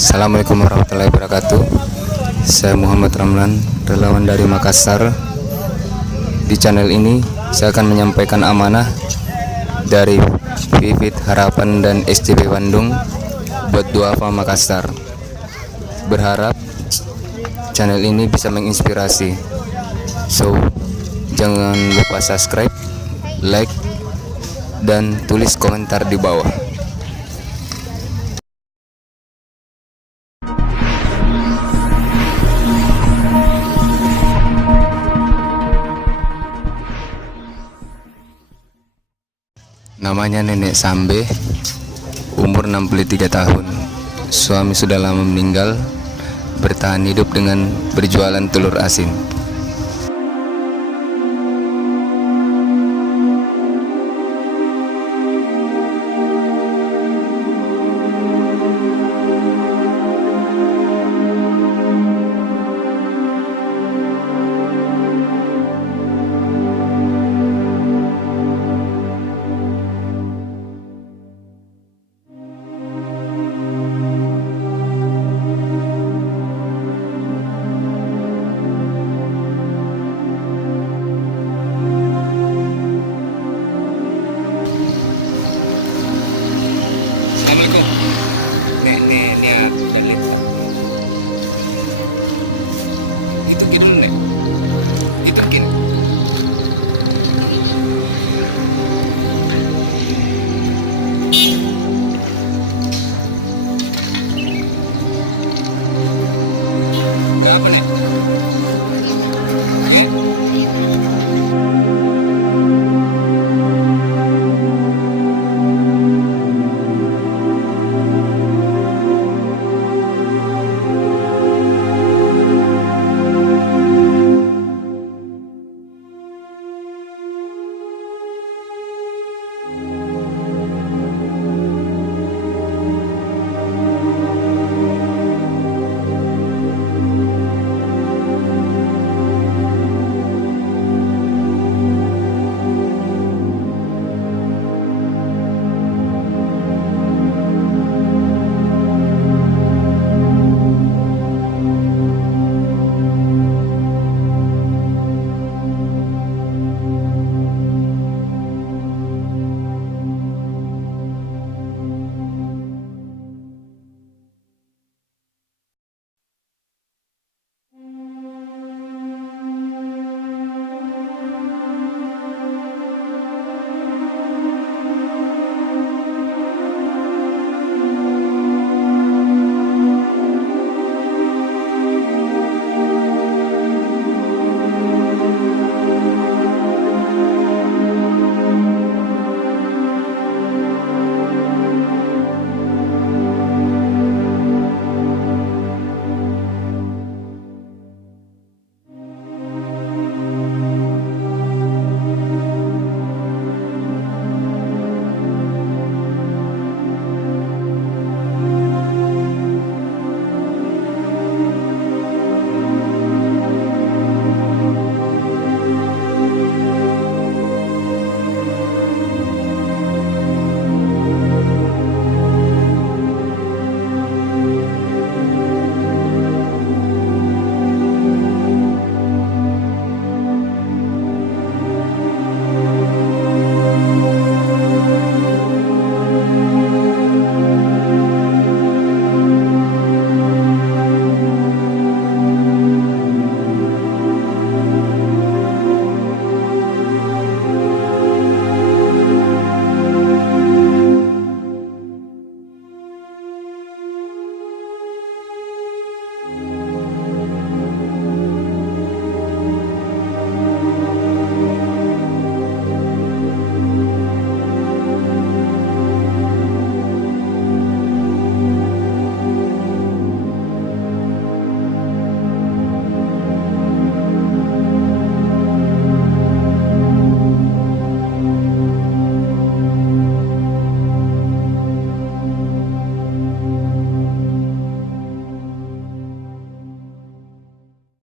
Assalamualaikum warahmatullahi wabarakatuh. Saya Muhammad Ramlan, relawan dari Makassar. Di channel ini saya akan menyampaikan amanah dari Vivit Harapan dan SCP Bandung buat Duafa Makassar. Berharap channel ini bisa menginspirasi. So, jangan lupa subscribe, like, dan tulis komentar di bawah. Namanya Nenek Sambe, umur 63 tahun. Suami sudah lama meninggal, bertahan hidup dengan berjualan telur asin.